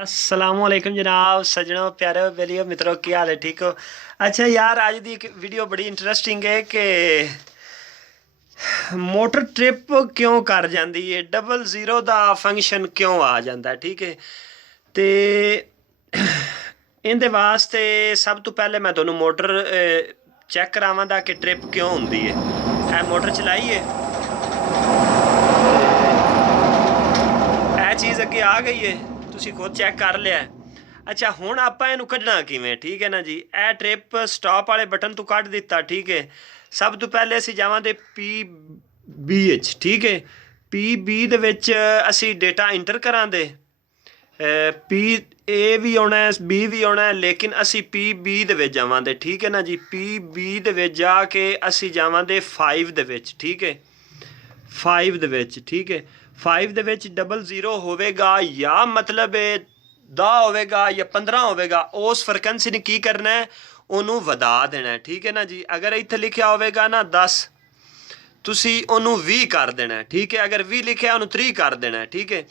असलामुअलैकुम जनाब सजनों प्यारे बेलियो मित्रों की हाल है ठीक हो। अच्छा यार आज दी एक वीडियो बड़ी इंटरेस्टिंग है कि मोटर ट्रिप क्यों कर जाती है, डबल जीरो का फंक्शन क्यों आ जाता है। ठीक है तो इहदे वास्ते सब तो पहले मैं थोनों मोटर चेक करावां कि ट्रिप क्यों होंगी है। मोटर चलाई है, ਇਹ ਚੀਜ਼ ਅੱਗੇ ਆ ਗਈ ਹੈ, ਤੁਸੀਂ ਖੁਦ ਚੈੱਕ ਕਰ ਲਿਆ। ਅੱਛਾ ਹੁਣ ਆਪਾਂ ਇਹਨੂੰ ਕੱਢਣਾ ਕਿਵੇਂ, ਠੀਕ ਹੈ ਨਾ ਜੀ। ਇਹ ਟ੍ਰਿਪ ਸਟਾਪ ਵਾਲੇ ਬਟਨ ਤੋਂ ਕੱਢ ਦਿੱਤਾ, ਠੀਕ ਹੈ। ਸਭ ਤੋਂ ਪਹਿਲੇ ਅਸੀਂ ਜਾਵਾਂਗੇ PB ਵਿੱਚ, ਠੀਕ ਹੈ। PB ਦੇ ਵਿੱਚ ਅਸੀਂ ਡੇਟਾ ਇੰਟਰ ਕਰਾਂਗੇ, A ਵੀ ਆਉਣਾ ਹੈ B ਵੀ ਆਉਣਾ ਹੈ, ਲੇਕਿਨ ਅਸੀਂ PB ਦੇ ਵਿੱਚ ਜਾਵਾਂਗੇ, ਠੀਕ ਹੈ ਨਾ ਜੀ। PB ਦੇ ਵਿੱਚ ਜਾ ਕੇ ਅਸੀਂ ਜਾਵਾਂਗੇ 5 ਦੇ ਵਿੱਚ, ਠੀਕ ਹੈ। 5 ਦੇ ਵਿੱਚ, ਠੀਕ ਹੈ। 5 ਦੇ ਵਿੱਚ ਡਬਲ ਜ਼ੀਰੋ ਹੋਵੇਗਾ ਜਾਂ ਮਤਲਬ 10 ਹੋਵੇਗਾ ਜਾਂ 15 ਹੋਵੇਗਾ। ਉਸ ਫ੍ਰੀਕੁਐਂਸੀ ਨੇ ਕੀ ਕਰਨਾ ਹੈ, ਉਹਨੂੰ ਵਧਾ ਦੇਣਾ, ਠੀਕ ਹੈ ਨਾ ਜੀ। ਅਗਰ ਇੱਥੇ ਲਿਖਿਆ ਹੋਵੇਗਾ ਨਾ 10, ਤੁਸੀਂ ਉਹਨੂੰ 20 ਕਰ ਦੇਣਾ, ਠੀਕ ਹੈ। ਅਗਰ 20 ਲਿਖਿਆ ਉਹਨੂੰ 30 ਕਰ ਦੇਣਾ, ਠੀਕ ਹੈ।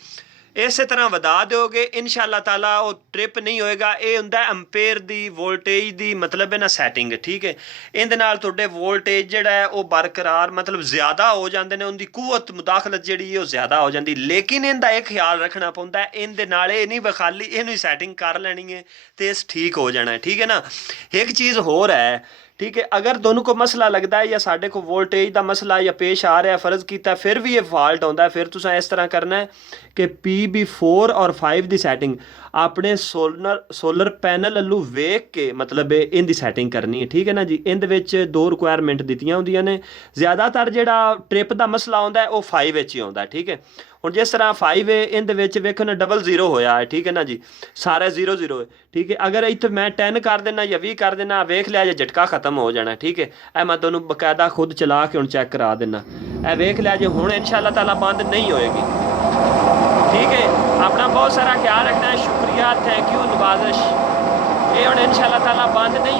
ਇਸੇ ਤਰ੍ਹਾਂ ਵਧਾ ਦਿਓਗੇ ਇਨਸ਼ਾਅੱਲਾ ਤਾਲਾ ਉਹ ਟ੍ਰਿਪ ਨਹੀਂ ਹੋਏਗਾ। ਇਹ ਹੁੰਦਾ ਐਂਪੀਅਰ ਦੀ ਵੋਲਟੇਜ ਦੀ ਮਤਲਬ ਹੈ ਨਾ ਸੈਟਿੰਗ, ਠੀਕ ਹੈ। ਇਹਦੇ ਨਾਲ ਤੁਹਾਡੇ ਵੋਲਟੇਜ ਜਿਹੜਾ ਹੈ ਉਹ ਬਰਕਰਾਰ ਮਤਲਬ ਜ਼ਿਆਦਾ ਹੋ ਜਾਂਦੇ ਨੇ, ਉਹਦੀ ਕੂਵਤ ਮੁਦਾਖਲਤ ਜਿਹੜੀ ਹੈ ਉਹ ਜ਼ਿਆਦਾ ਹੋ ਜਾਂਦੀ। ਲੇਕਿਨ ਇਹਦਾ ਇਹ ਖਿਆਲ ਰੱਖਣਾ ਪੈਂਦਾ ਇਹਦੇ ਨਾਲ ਇਹ ਨਹੀਂ ਬਖਾਲੀ ਇਹਨੂੰ ਸੈਟਿੰਗ ਕਰ ਲੈਣੀ ਹੈ ਤੇ ਇਸ ਠੀਕ ਹੋ ਜਾਣਾ ਹੈ, ਠੀਕ ਹੈ ਨਾ। ਇੱਕ ਚੀਜ਼ ਹੋਰ ਹੈ, ठीक है। अगर दोनों को मसला लगता है या साढ़े को वोल्टेज का मसला या पेश आ रहा है फ़र्ज़ किया फिर भी ये फॉल्ट आता है, फिर तुसा इस तरह करना है कि PB4 और 5 की सैटिंग अपने सोलर पैनल अल्लू वेख के मतलब इनकी सैटिंग करनी है, ठीक है ना जी। इन दो रिक्वायरमेंट दित्तियां होंदियां ने। ज़्यादातर जिहड़ा ट्रिप का मसला आता है वह 5 ही आता है, ठीक है। ਹੁਣ ਜਿਸ ਤਰ੍ਹਾਂ 5 ਹੈ ਇਹਦੇ ਵਿੱਚ ਵੇਖੋ ਨਾ ਡਬਲ ਜ਼ੀਰੋ ਹੋਇਆ ਹੈ, ਠੀਕ ਹੈ ਨਾ ਜੀ। ਸਾਰੇ 0 0 ਹੈ, ਠੀਕ ਹੈ। ਅਗਰ ਇੱਥੇ ਮੈਂ 10 ਕਰ ਦੇਣਾ ਜਾਂ 20 ਕਰ ਦੇਣਾ ਵੇਖ ਲਿਆ ਜੇ ਝਟਕਾ ਖਤਮ ਹੋ ਜਾਣਾ, ਠੀਕ ਹੈ। ਇਹ ਮੈਂ ਤੁਹਾਨੂੰ ਬਕਾਇਦਾ ਖੁਦ ਚਲਾ ਕੇ ਹੁਣ ਚੈੱਕ ਕਰਾ ਦੇਣਾ। ਇਹ ਵੇਖ ਲਿਆ ਜੇ ਹੁਣ ਇਨਸ਼ਾਅੱਲਾ ਤਾਲਾ ਬੰਦ ਨਹੀਂ ਹੋਏਗੀ, ठीक है। अपना बहुत सारा ख्याल रखना है, शुक्रिया, थैंक यू, नवाजिश। ये हम इंशाअल्लाह ताला बंद नहीं